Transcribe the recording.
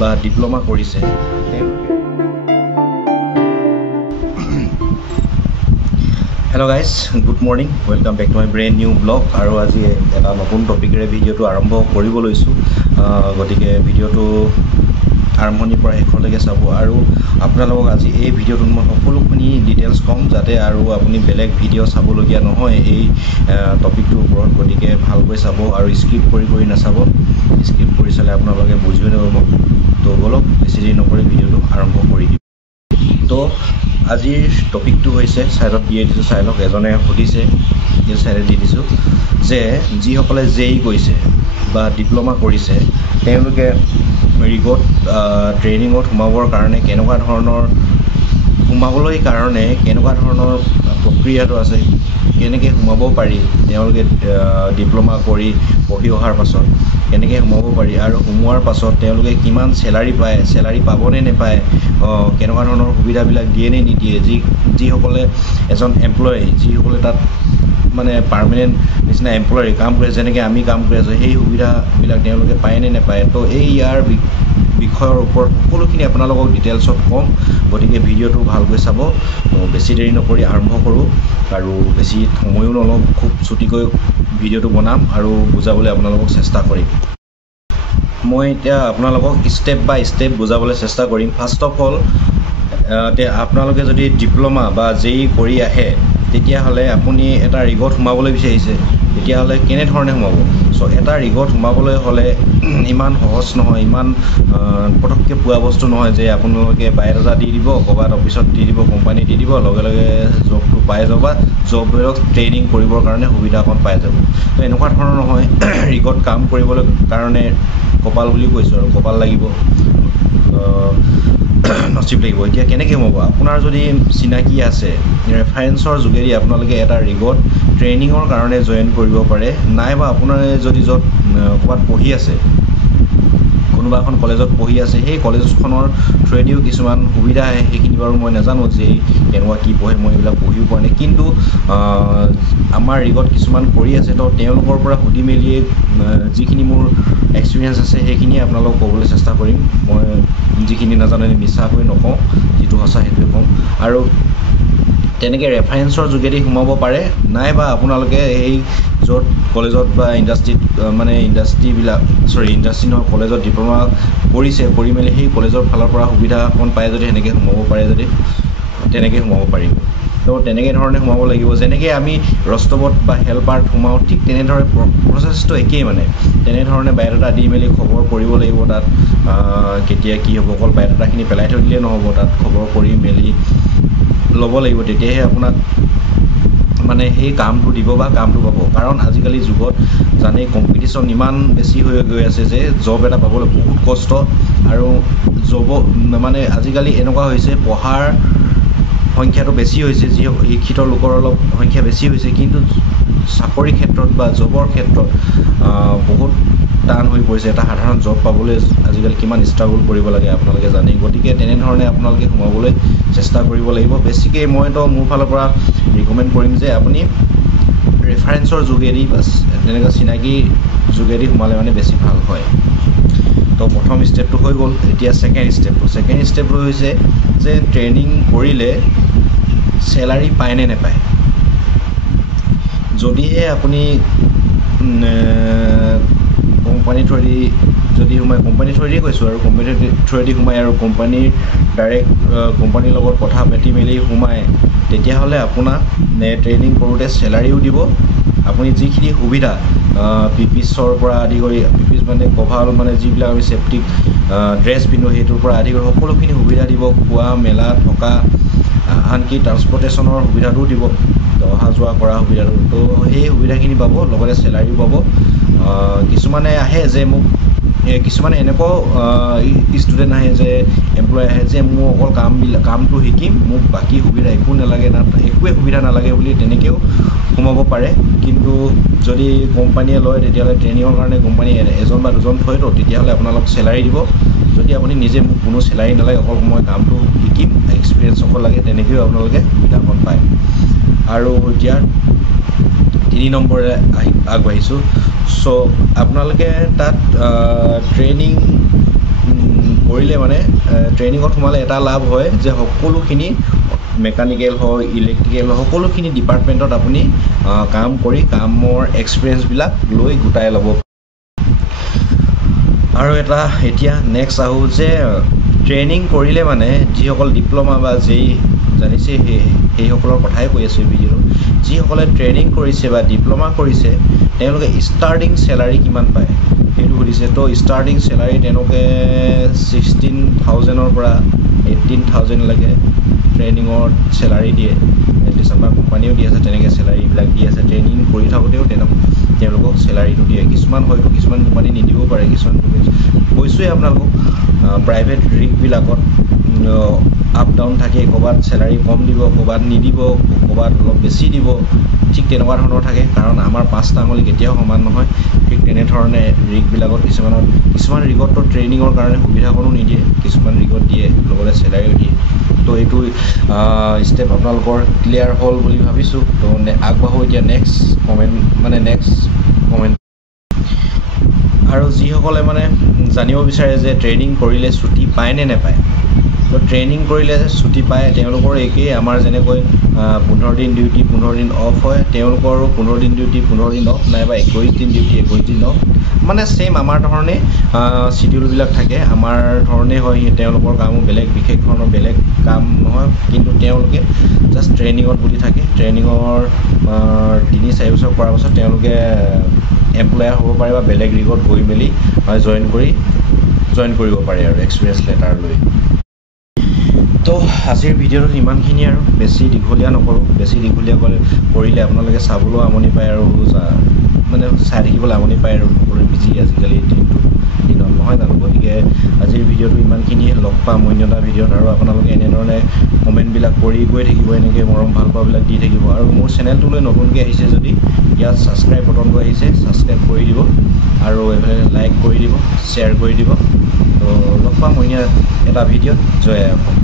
বা ডিপ্লোমা কৰিছে Hello guys, good morning. Welcome back to my brand new vlog. আৰু আজি এটা নতুন টপিকেৰে ভিডিঅ'টো আৰম্ভ কৰিব লৈছোঁ গতিকে ভিডিঅ'টো আৰম্ভণিৰ পৰা শেষলৈকে চাব আৰু আপোনালোকক আজি এই ভিডিঅ'টোত মই সকলোখিনি ডিটেইলছ ক'ম যাতে আৰু আপুনি বেলেগ ভিডিঅ' চাবলগীয়া নহয় এই টপিকটোৰ ওপৰত গতিকে ভালকৈ চাব আৰু স্কিপ কৰি নাচাব স্কিপ কৰি চালে আপোনালোকে বুজিব নাপাব তো বলক বেছি দেৰি নকৰি ভিডিঅ'টো আৰম্ভ কৰি দিম তো আজিৰ টপিকটো হৈছে সাইডত দিয়ে দিছোঁ চাই লওক এজনে সুধিছে এই সাইডে দি দিছোঁ যে যিসকলে জেই গৈছে বা ডিপ্লোমা কৰিছে তেওঁলোকে ৰিগত ট্ৰেইনিঙত সোমাবৰ কাৰণে কেনেকুৱা ধৰণৰ সোমাবলৈ কাৰণে কেনেকুৱা ধৰণৰ প্ৰক্ৰিয়াটো আছে কেনেকৈ সোমাব পাৰি তেওঁলোকে ডিপ্লোমা কৰি পঢ়ি অহাৰ পাছত কেনেকৈ সোমাব পাৰি আৰু সোমোৱাৰ পাছত তেওঁলোকে কিমান চেলাৰী পায় চেলাৰী পাবনে নেপায় কেনেকুৱা ধৰণৰ সুবিধাবিলাক দিয়ে নে নিদিয়ে যিসকলে এজন এমপ্লয়ী যিসকলে তাত মানে পাৰ্মানেণ্ট নিচিনা এমপ্লয়ী কাম কৰে যেনেকৈ আমি কাম কৰি আছোঁ সেই সুবিধাবিলাক তেওঁলোকে পায় নে নেপায় তো এই ইয়াৰ বিষয়ৰ ওপৰত সকলোখিনি আপোনালোকক ডিটেইলছত ক'ম গতিকে ভিডিঅ'টো ভালকৈ চাব তো বেছি দেৰি নকৰি আৰম্ভ কৰোঁ আৰু বেছি সময়ো নলওঁ খুব ছুটিকৈ ভিডিঅ'টো বনাম আৰু বুজাবলৈ আপোনালোকক চেষ্টা কৰিম মই এতিয়া আপোনালোকক ষ্টেপ বাই ষ্টেপ বুজাবলৈ চেষ্টা কৰিম ফাৰ্ষ্ট অফ অল আপোনালোকে যদি ডিপ্লোমা বা জেই কৰি আহে তেতিয়াহ'লে আপুনি এটা ৰিগত সোমাবলৈ বিচাৰিছে তেতিয়াহ'লে কেনেধৰণে সোমাব চ' এটা ৰিগত সোমাবলৈ হ'লে ইমান সহজ নহয় ইমান পটককৈ পোৱা বস্তু নহয় যে আপোনালোকে বায়'ডাটা দি দিব ক'ৰবাত অফিচত দি দিব কোম্পানী দি দিব লগে লগে জবটো পাই যাব বা জব ধৰক ট্ৰেইনিং কৰিবৰ কাৰণে সুবিধা অকণ পাই যাব তো এনেকুৱা ধৰণৰ নহয় ৰিগত কাম কৰিবলৈ কাৰণে কপাল বুলি কৈছোঁ আৰু কপাল লাগিব নচিব লাগিব এতিয়া কেনেকৈ সোমাব আপোনাৰ যদি চিনাকি আছে ৰেফাৰেঞ্চৰ যোগেদি আপোনালোকে এটা ৰিগত ট্ৰেইনিঙৰ কাৰণে জইন কৰিব পাৰে নাইবা আপোনাৰ যদি য'ত ক'ৰবাত পঢ়ি আছে কোনোবা এখন কলেজত পঢ়ি আছে সেই কলেজখনৰ থ্ৰুৱেদিও কিছুমান সুবিধা আহে সেইখিনি বাৰু মই নাজানো যে কেনেকুৱা কি পঢ়ে মই এইবিলাক পঢ়িও পোৱা নাই কিন্তু আমাৰ ৰিগত কিছুমান কৰি আছে তো তেওঁলোকৰ পৰা সুধি মেলিয়ে যিখিনি মোৰ এক্সপিৰিয়েঞ্চ আছে সেইখিনিয়ে আপোনালোকক ক'বলৈ চেষ্টা কৰিম মই যিখিনি নাজানো মিছাকৈ নকওঁ যিটো সঁচা সেইটোৱে ক'ম আৰু তেনেকৈ ৰেফাৰেঞ্চৰ যোগেদি সোমাব পাৰে নাইবা আপোনালোকে এই য'ত কলেজত বা ইণ্ডাষ্ট্ৰিত মানে ইণ্ডাষ্ট্ৰি নহয় কলেজত ডিপ্লোমা কৰিছে কৰি মেলি সেই কলেজৰ ফালৰ পৰা সুবিধা অকণ পায় যদি সেনেকৈ সোমাব পাৰে যদি তেনেকৈ সোমাব পাৰিব তো তেনেকৈ ধৰণে সোমাব লাগিব যেনেকৈ আমি ৰস্তবত বা হেল্পাৰত সোমাওঁ ঠিক তেনেধৰণে প্ৰচেছটো একেই মানে তেনেধৰণে বায়'ডাটা দি মেলি খবৰ কৰিব লাগিব তাত কেতিয়া কি হ'ব অকল বায়'ডাটাখিনি পেলাই থৈ দিলেই নহ'ব তাত খবৰ কৰি মেলি ল'ব লাগিব তেতিয়াহে আপোনাক মানে সেই কামটো দিব বা কামটো পাব কাৰণ আজিকালি যুগত জানেই কম্পিটিশ্যন ইমান বেছি হৈ গৈ আছে যে জব এটা পাবলৈ বহুত কষ্ট আৰু জব মানে আজিকালি এনেকুৱা হৈছে পঢ়াৰ সংখ্যাটো বেছি হৈছে যি শিক্ষিত লোকৰ অলপ সংখ্যা বেছি হৈছে কিন্তু চাকৰি ক্ষেত্ৰত বা জবৰ ক্ষেত্ৰত বহুত টান হৈ পৰিছে এটা সাধাৰণ জব পাবলৈ আজিকালি কিমান ষ্ট্ৰাগল কৰিব লাগে আপোনালোকে জানে গতিকে তেনেধৰণে আপোনালোকে সোমাবলৈ চেষ্টা কৰিব লাগিব বেছিকৈ মইতো মোৰ ফালৰ পৰা ৰিকমেণ্ড কৰিম যে আপুনি ৰেফাৰেঞ্চৰ যোগেদি বা তেনেকুৱা চিনাকি যোগেদি সোমালে মানে বেছি ভাল হয় তো প্ৰথম ষ্টেপটো হৈ গ'ল এতিয়া ছেকেণ্ড ষ্টেপটো হৈছে যে ট্ৰেইনিং কৰিলে চেলাৰী পায় নে নেপায় যদিহে আপুনি কোম্পানী থ্ৰুৱেদি যদি সোমাই কোম্পানী থ্ৰুৱেদিয়ে কৈছোঁ আৰু কোম্পানী থ্ৰুৱেদি সোমাই আৰু কোম্পানীৰ ডাইৰেক্ট কোম্পানীৰ লগত কথা পাতি মেলি সোমায় তেতিয়াহ'লে আপোনাক ট্ৰেইনিং কৰোঁতে চেলাৰীও দিব আপুনি যিখিনি সুবিধা পিপিছৰ পৰা আদি কৰি পিপিছ মানে কভাৰ মানে যিবিলাক আমি ছেফটি ড্ৰেছ পিন্ধোঁ সেইটোৰ পৰা আদি কৰি সকলোখিনি সুবিধা দিব খোৱা মেলা থকা আনকি ট্ৰান্সপৰ্টেশ্যনৰ সুবিধাটোও দিব অহা যোৱা কৰা সুবিধাটো তো সেই সুবিধাখিনি পাব লগতে চেলাৰীও পাব কিছুমানে আহে যে মোক কিছুমানে এনেকুৱাও ষ্টুডেণ্ট আহে যে এমপ্লয় আহে যে মোৰ অকল কামটো শিকিম মোক বাকী সুবিধা একো নালাগে একোৱে সুবিধা নালাগে বুলি তেনেকৈও সোমাব পাৰে কিন্তু যদি কোম্পানীয়ে লয় তেতিয়াহ'লে ট্ৰেইনিঙৰ কাৰণে কোম্পানীয়ে এজন বা দুজন থয়তো তেতিয়াহ'লে আপোনালোক চেলাৰী দিব যদি আপুনি নিজে মোক কোনো চেলাৰী নালাগে অকল মই কামটো শিকিম এক্সপিৰিয়েঞ্চ অকল লাগে তেনেকৈও আপোনালোকে সুবিধাখন পায় আৰু এতিয়া 3 নম্বৰে আগবাঢ়িছোঁ। চ' আপোনালোকে তাত ট্ৰেইনিং কৰিলে মানে ট্ৰেইনিঙত সোমালে এটা লাভ হয় যে সকলোখিনি মেকানিকেল হয় ইলেক্ট্ৰিকেল হয় সকলোখিনি ডিপাৰ্টমেণ্টত আপুনি কাম কৰি কামৰ এক্সপিৰিয়েঞ্চবিলাক লৈ গোটাই ল'ব। আৰু এটা এতিয়া নেক্সট আহোঁ যে ট্ৰেইনিং কৰিলে মানে যিসকল ডিপ্ল'মা বা যেই জানিছে সেইসকলৰ কথাই কৈ আছোঁ ভিডিঅ'টো। যিসকলে ট্ৰেইনিং কৰিছে বা ডিপ্ল'মা কৰিছে তেওঁলোকে ষ্টাৰ্টিং চেলাৰী কিমান পায় সেইটো সুধিছে। তো ষ্টাৰ্টিং চেলাৰী তেওঁলোকে 16,000-ৰ পৰা 18,000লৈকে ট্ৰেইনিঙৰ চেলাৰী দিয়ে। ডিচেম্বৰ কোম্পানীও দি আছে তেনেকৈ চেলাৰীবিলাক দি আছে। ট্ৰেইনিং কৰি থাকোঁতেও তেওঁলোকক চেলাৰীটো দিয়ে। কিছুমান হয়তো কিছুমান কোম্পানী নিদিবও পাৰে। কিছুমান কৈছোঁৱেই আপোনালোকক প্ৰাইভেট ৰিগবিলাকত আপ ডাউন থাকে, ক'ৰবাত চেলাৰী কম দিব, ক'ৰবাত নিদিব, ক'ৰবাত অলপ বেছি দিব, ঠিক তেনেকুৱা ধৰণৰ থাকে। কাৰণ আমাৰ 5টা আঙুলি কেতিয়াও সমান নহয়। ঠিক তেনেধৰণে ৰিগবিলাকত কিছুমান ৰিগততো ট্ৰেইনিঙৰ কাৰণে সুবিধাকণো নিদিয়ে, কিছুমান ৰিগত দিয়ে লগতে চেলাৰীও দিয়ে। তো এইটো ষ্টেপ আপোনালোকৰ ক্লিয়াৰ হ'ল বুলি ভাবিছোঁ। তো আগবাঢ়ো এতিয়া নেক্সট কমেণ্ট। আৰু যিসকলে মানে জানিব বিচাৰে যে ট্ৰেইনিং কৰিলে ছুটি পায় নে নাপায়, তো ট্ৰেইনিং কৰিলে ছুটি পায়। তেওঁলোকৰ একেই আমাৰ যেনেকৈ 15 দিন ডিউটি 15 দিন অফ হয়, তেওঁলোকৰো 15 দিন ডিউটি 15 দিন অফ, নাইবা 21 দিন ডিউটি 21 দিন অফ। মানে ছেইম আমাৰ ধৰণে চিডিউলবিলাক থাকে, আমাৰ ধৰণেই হয়। তেওঁলোকৰ কামো বেলেগ, বিশেষ ধৰণৰ বেলেগ কাম নহয়, কিন্তু তেওঁলোকে জাষ্ট ট্ৰেইনিঙত বুলি থাকে। ট্ৰেইনিঙৰ 3-4 বছৰ কৰাৰ পাছত তেওঁলোকে এমপ্লয়াৰ হ'ব পাৰে বা বেলেগ ৰিগত গৈ মেলি জইন কৰিব পাৰে আৰু এক্সপিৰিয়েঞ্চ লেটাৰ লৈ। তো আজিৰ ভিডিঅ'টোত ইমানখিনি আৰু বেছি দীঘলীয়া নকৰোঁ। বেছি দীঘলীয়া কৰিলে আপোনালোকে চাবলৈও আমনি পায় আৰু মানে চাই থাকিবলৈ আমনি পায় আৰু সকলোৰে বিজি আজিকালি দিনত নহয় জানো। গতিকে আজিৰ ভিডিঅ'টো ইমানখিনিয়ে। লগ পাম অন্য এটা ভিডিঅ'ত। আৰু আপোনালোকে এনেধৰণে কমেণ্টবিলাক কৰি গৈ থাকিব, এনেকৈ মৰম ভাল পোৱাবিলাক দি থাকিব। আৰু মোৰ চেনেলটোলৈ নতুনকৈ আহিছে যদি ইয়াত ছাবস্ক্ৰাইব বটনটো আহিছে, ছাবস্ক্ৰাইব কৰি দিব আৰু এইফালে লাইক কৰি দিব, শ্বেয়াৰ কৰি দিব। তো লগ পাম অন্য এটা ভিডিঅ'ত। জয় আই অসম।